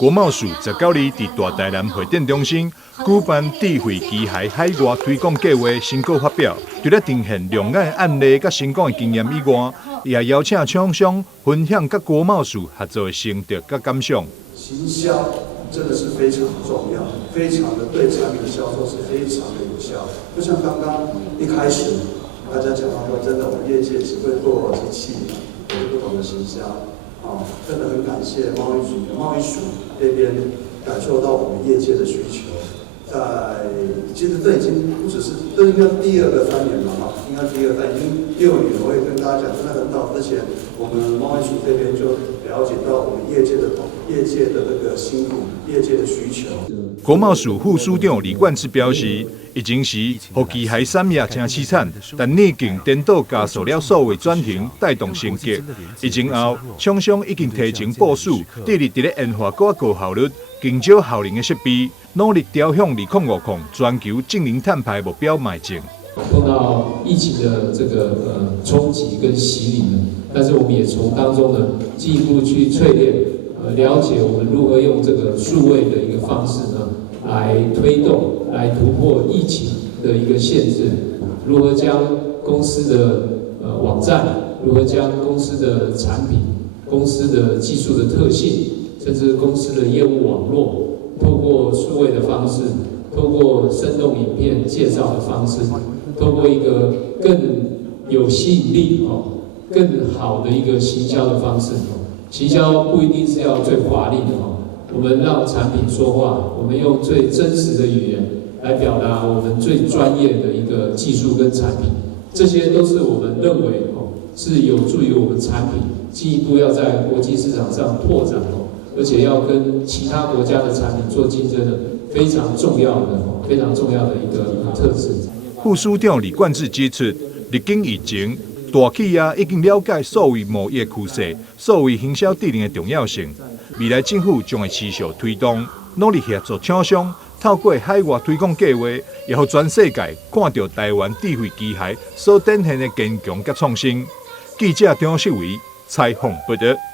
国贸署19日伫大台南会展中心举办智慧机械海外推广计划成果发表，除了呈现亮眼的案例甲成功的经验以外，也邀请厂商分享甲国贸署合作的心得甲感想。行销真的是非常重要，非常的对产品的销售是非常的有效。就像刚刚一开始大家讲到说，真的我们业界只会做机器，有不同的行销。真的很感谢贸易署这边感受到我们业界的需求。其实这已经不只是，这应该第2个3年了哈，应该第2代已经6年。我也跟大家讲，在很早之前，我们贸易署这边就了解到我们业界的那个辛苦，业界的需求。国贸署副署长李冠志表示，疫情时，互机械产业真凄惨，但逆境颠倒加速了数位转型，带动升级。疫情后，厂商已经提前部署，致力伫咧研发更高效率、更少效能的设备，努力朝向2050全球净零碳排目标迈进。碰到疫情的这个冲击跟洗礼呢，但是我们也从当中呢进一步去淬炼，了解我们如何用这个数位的一个方式呢，来推动、来突破疫情的一个限制，如何将公司的网站，如何将公司的产品、公司的技术的特性，甚至公司的业务网络，透过数位的方式，透过生动影片介绍的方式，透过一个更有吸引力、更好的一个行销的方式。行销不一定是要最华丽的我们让产品说话，我们用最真实的语言来表达我们最专业的一个技术跟产品，这些都是我们认为是有助于我们产品进一步要在国际市场上拓展而且要跟其他国家的产品做竞争的非常重要的一个特质。副署长李冠志指出，历经疫情，大企业已经了解数位贸易的趋势、数位行销智能的重要性。未来政府将会持续推动，努力协助厂商，透过海外推广计划，也让全世界看到台湾智慧机械所展现的坚强甲创新。记者张世维采访报道。